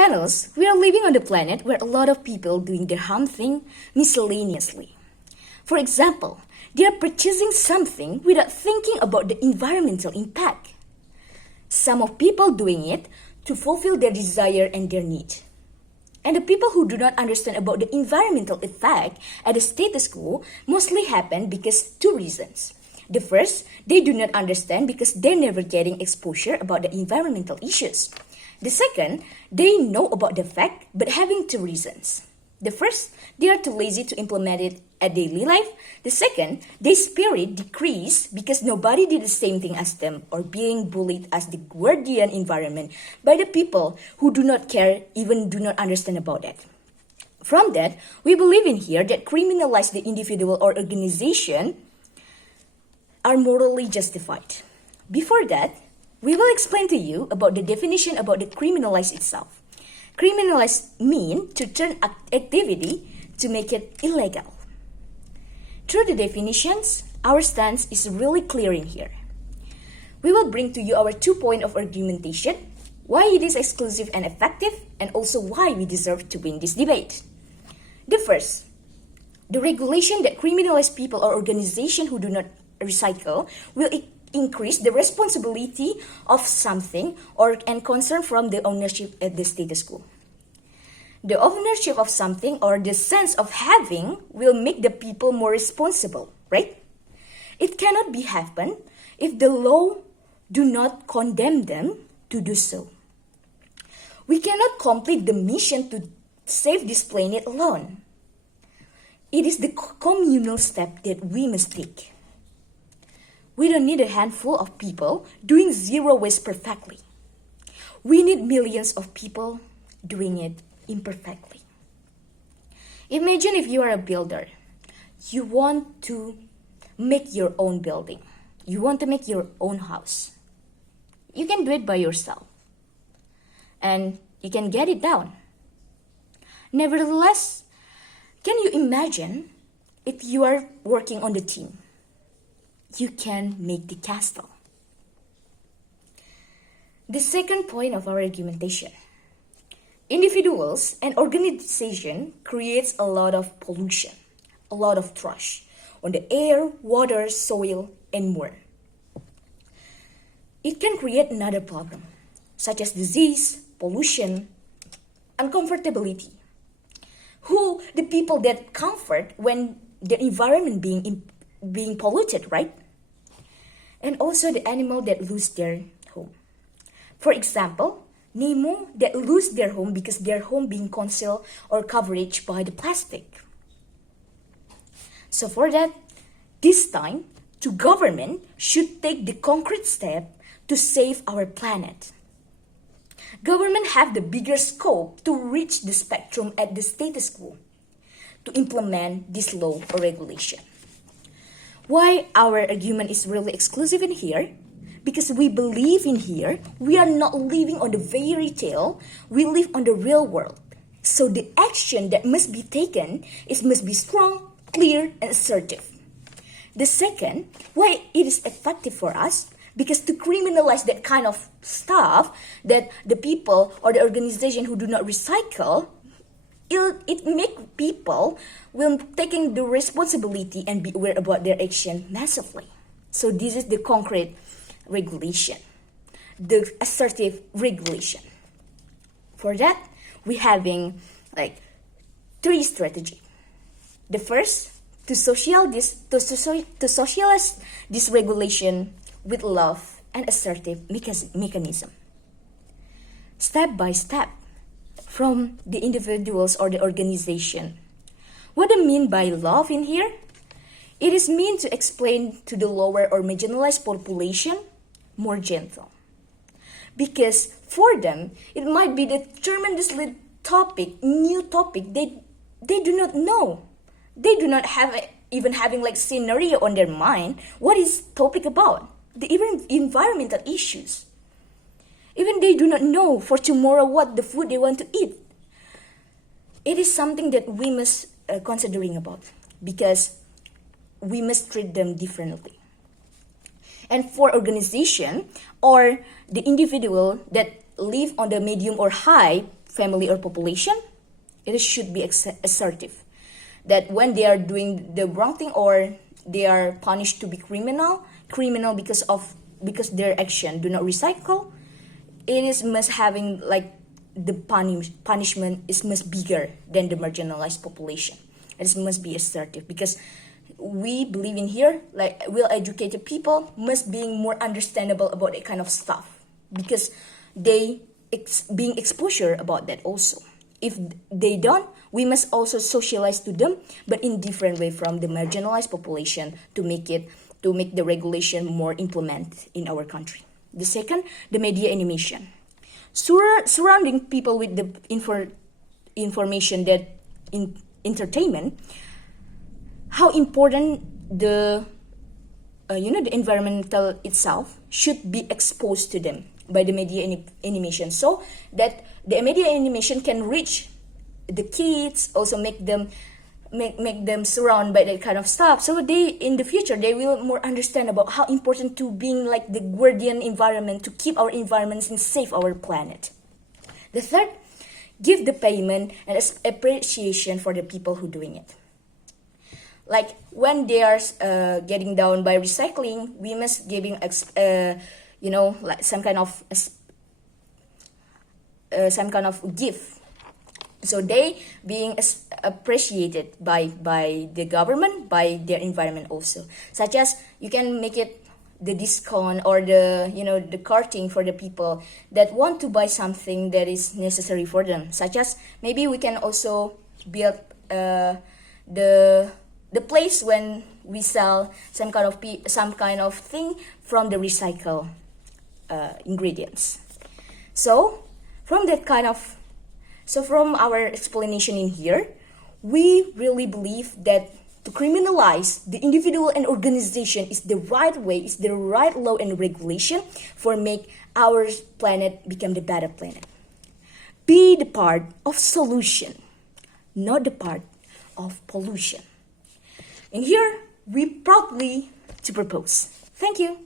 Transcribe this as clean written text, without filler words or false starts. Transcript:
panels, we are living on the planet where a lot of people doing their harm thing miscellaneously. For example, they are purchasing something without thinking about the environmental impact. Some of people doing it to fulfill their desire and their need. And the people who do not understand about the environmental effect at the status quo mostly happen because two reasons. The first, they do not understand because they're never getting exposure about the environmental issues. The second, they know about the fact but having two reasons. The first, they are too lazy to implement it at daily life. The second, their spirit decreased because nobody did the same thing as them or being bullied as the guardian environment by the people who do not care, even do not understand about it. From that, we believe in here that criminalize the individual or organization are morally justified. Before that, we will explain to you about the definition about the criminalize itself. Criminalize mean to turn activity to make it illegal. Through the definitions, our stance is really clear in here. We will bring to you our 2 points of argumentation, why it is exclusive and effective, and also why we deserve to win this debate. The first, the regulation that criminalize people or organizations who do not recycle will increase the responsibility of something and concern from the ownership at the status quo. The ownership of something or the sense of having will make the people more responsible, right? It cannot be happen if the law do not condemn them to do so. We cannot complete the mission to save this planet alone. It is the communal step that we must take. We don't need a handful of people doing zero waste perfectly. We need millions of people doing it imperfectly. Imagine if you are a builder. You want to make your own building. You want to make your own house. You can do it by yourself. And you can get it down. Nevertheless, can you imagine if you are working on the team? You can make the castle. The second point of our argumentation. Individuals and organization creates a lot of pollution, a lot of trash on the air, water, soil, and more. It can create another problem, such as disease, pollution, uncomfortability. Who the people that comfort when the environment being polluted, right? And also the animal that lose their home. For example, Nemo that lose their home because their home being concealed or covered by the plastic. So for that, this time, the government should take the concrete step to save our planet. Government have the bigger scope to reach the spectrum at the status quo to implement this law or regulation. Why our argument is really exclusive in here? Because we believe in here, we are not living on the fairy tale, we live on the real world. So the action that must be taken must be strong, clear, and assertive. The second, why it is effective for us? Because to criminalize that kind of stuff, that the people or the organization who do not recycle, it make people will taking the responsibility and be aware about their action massively. So this is the concrete regulation, the assertive regulation. For that, we having like 3 strategies. The first, to socialize this regulation with love and assertive mechanism. Step by step, from the individuals or the organization. What I mean by love in here? It is meant to explain to the lower or marginalized population more gentle. Because for them, it might be the tremendous new topic they do not know. They do not have even having like scenario on their mind. What is topic about? The even environmental issues. Even they do not know for tomorrow what the food they want to eat. It is something that we must considering about because we must treat them differently. And for organization or the individual that live on the medium or high family or population, it should be assertive. That when they are doing the wrong thing or they are punished to be criminal because their action do not recycle, it is must having like the punishment is much bigger than the marginalized population. It must be assertive because we believe in here like well-educated people must be more understandable about that kind of stuff because they being exposure about that also. If they don't, we must also socialize to them, but in different way from the marginalized population to make the regulation more implemented in our country. The second, the media animation. Surrounding people with the information that in entertainment, how important the the environmental itself should be exposed to them by the media animation, so that the media animation can reach the kids, also make them surrounded by that kind of stuff, so they in the future they will more understand about how important to being like the guardian environment to keep our environments and save our planet. The third, give the payment and appreciation for the people who doing it. Like when they are getting down by recycling, we must giving like some kind of gift. So they being appreciated by the government, by their environment also. Such as you can make it the discount or the carting for the people that want to buy something that is necessary for them. Such as maybe we can also build the place when we sell some kind of thing from the recycle ingredients. So from our explanation in here, we really believe that to criminalize the individual and organization is the right way, is the right law and regulation for make our planet become the better planet. Be the part of solution, not the part of pollution. And here, we proudly to propose. Thank you.